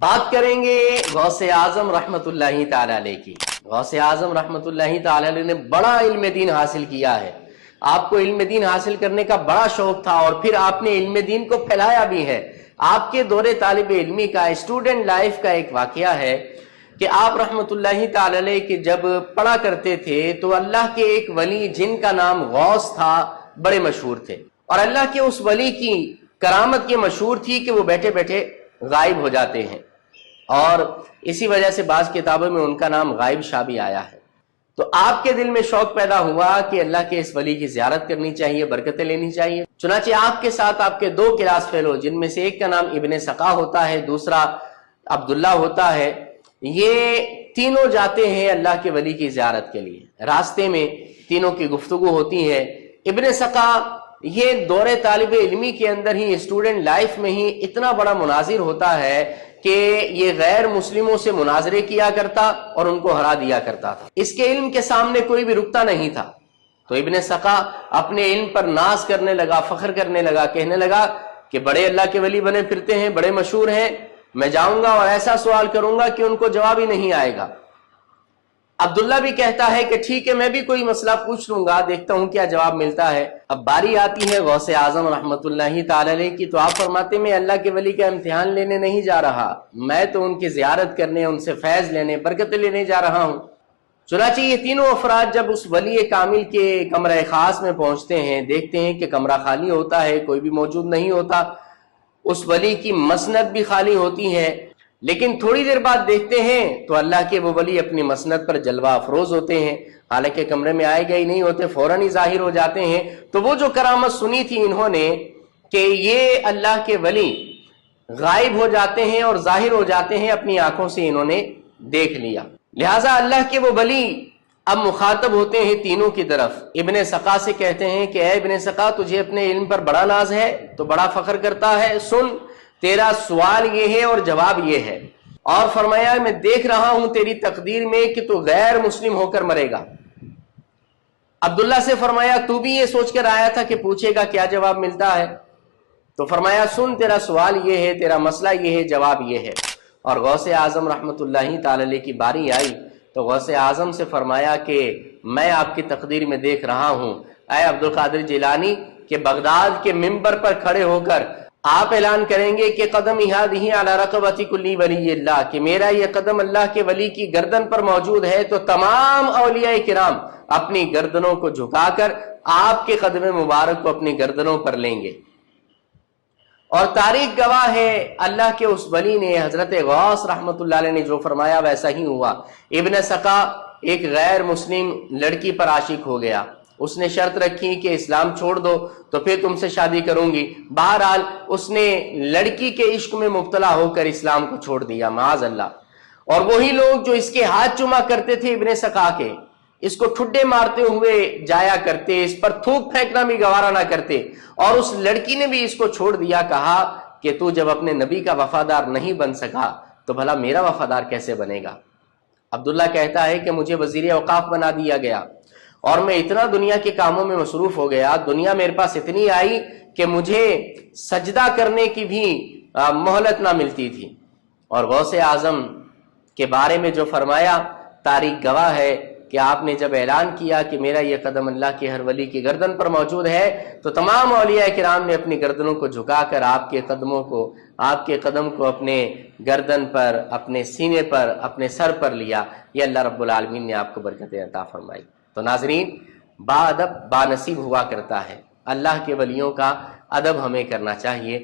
बात करेंगे गौसे आजम रहमतुल्लाहि ताला अलैह की। गौसे आजम रहमतुल्लाहि ताला अलैह ने बड़ा इल्म दीन हासिल किया है। आपको इल्म दीन हासिल करने का बड़ा शौक था और फिर आपने इल्म दीन को फैलाया भी है। आपके दौरे तालिब इल्मी का, स्टूडेंट लाइफ का एक वाकया है कि आप रहमतुल्लाहि ताला अलैह के जब पढ़ा करते थे तो अल्लाह के एक वली जिनका नाम गौस था बड़े मशहूर थे, और अल्लाह के उस वली की करामत ये मशहूर थी कि वो बैठे बैठे गायब हो जाते हैं, और इसी वजह से बाज़ किताबों में उनका नाम गायब शाह भी आया है। तो आपके दिल में शौक पैदा हुआ कि अल्लाह के इस वली की ज़ियारत करनी चाहिए, बरकतें लेनी चाहिए। चुनांचे आपके साथ आपके दो क्लास फेलो, जिनमें से एक का नाम इब्ने सका होता है, दूसरा अब्दुल्ला होता है, ये तीनों जाते हैं अल्लाह के वली की ज़ियारत के लिए। रास्ते में तीनों की गुफ्तगू होती है। इब्ने सका ये दौरे तालिब इल्मी के अंदर ही, स्टूडेंट लाइफ में ही इतना बड़ा मुनाजिर होता है कि ये गैर मुस्लिमों से मुनाजरे किया करता और उनको हरा दिया करता था। इसके इल्म के सामने कोई भी रुकता नहीं था। तो इब्ने सका अपने इल्म पर नाज करने लगा, फख्र करने लगा, कहने लगा कि बड़े अल्लाह के वली बने फिरते हैं, बड़े मशहूर हैं, मैं जाऊंगा और ऐसा सवाल करूंगा कि उनको जवाब ही नहीं आएगा। अब्दुल्ला भी कहता है कि ठीक है, मैं भी कोई मसला पूछ लूंगा, देखता हूं क्या जवाब मिलता है। अब बारी आती है गौसे आजम रहमतुल्लाहि ताला अलैह की, तो आप फरमाते मैं अल्लाह के वली का इम्तिहान लेने नहीं जा रहा, मैं तो उनकी ज़ियारत करने, उनसे फैज़ लेने, बरकतें लेने जा रहा हूं। चुनांचे ये तीनों अफराद जब उस वली कामिल के कमरे खास में पहुंचते हैं, देखते हैं कि कमरा खाली होता है, कोई भी मौजूद नहीं होता, उस वली की मसनद भी खाली होती है। लेकिन थोड़ी देर बाद देखते हैं तो अल्लाह के वो वली अपनी मसनद पर जलवा अफरोज होते हैं, हालांकि कमरे में आए गए नहीं होते, फौरन ही जाहिर हो जाते हैं। तो वो जो करामत सुनी थी इन्होंने कि ये अल्लाह के वली गायब हो जाते हैं और जाहिर हो जाते हैं, अपनी आंखों से इन्होंने देख लिया। लिहाजा अल्लाह के वो वली अब मुखातब होते हैं तीनों की तरफ। इब्ने सका से कहते हैं कि ऐ इब्ने सका, तुझे अपने इल्म पर बड़ा नाज है, तो बड़ा फख्र करता है, सुन तेरा सवाल ये है और जवाब ये है। और फरमाया मैं देख रहा हूं तेरी तकदीर में कि तू गैर मुस्लिम होकर मरेगा। अब्दुल्ला से फरमाया तू भी ये सोचकर आया था कि पूछेगा, क्या जवाब मिलता है? तो फरमाया सुन तेरा सवाल ये है, तेरा मसला ये है, जवाब ये है। और गौसे आजम रहमतुल्लाहि ताला अलैह की बारी आई तो गौसे आजम से फरमाया कि मैं आपकी तकदीर में देख रहा हूं ऐ अब्दुल कादिर जिलानी कि बगदाद के मिंबर पर खड़े होकर आप ऐलान करेंगे कि कदम हादिही अला रक़बती कुल्ली वलिय्यिल्लाह, कि मेरा ये कदम अल्लाह के वली की गर्दन पर मौजूद है, तो तमाम औलिया किराम अपनी गर्दनों को झुकाकर आपके कदम मुबारक को अपनी गर्दनों पर लेंगे। और तारीख गवाह है, अल्लाह के उस वली ने, हजरत गौस रहमतुल्लाह अलैह ने जो फरमाया वैसा ही हुआ। इब्ने सका एक गैर मुस्लिम लड़की पर आशिक हो गया, उसने शर्त रखी कि इस्लाम छोड़ दो तो फिर तुमसे शादी करूंगी। बहरहाल उसने लड़की के इश्क में मुब्तला होकर इस्लाम को छोड़ दिया, माज़ अल्लाह। और वही लोग जो इसके हाथ चुमा करते थे इब्ने सका के, इसको ठुड्डे मारते हुए जाया करते, इस पर थूक फेंकना भी गवारा ना करते, और उस लड़की ने भी इसको छोड़ दिया। कहा कि तू जब अपने नबी का वफादार नहीं बन सका तो भला मेरा वफादार कैसे बनेगा? अब्दुल्ला कहता है कि मुझे वजीर औकाफ बना दिया गया और मैं इतना दुनिया के कामों में मसरूफ हो गया, दुनिया मेरे पास इतनी आई कि मुझे सजदा करने की भी मोहलत ना मिलती थी। और गौसे आजम के बारे में जो फरमाया, तारीख गवाह है कि आपने जब ऐलान किया कि मेरा यह कदम अल्लाह के हर वली की गर्दन पर मौजूद है, तो तमाम औलिया किराम ने अपनी गर्दनों को झुकाकर आपके कदमों को, आपके कदम को अपने गर्दन पर, अपने सीने पर, अपने सर पर लिया। ये अल्लाह रब्बुल आलमीन ने आपको बरकतें अता फरमाई। तो नाजरीन, बाअदब बानसीब हुआ करता है, अल्लाह के वलियों का अदब हमें करना चाहिए।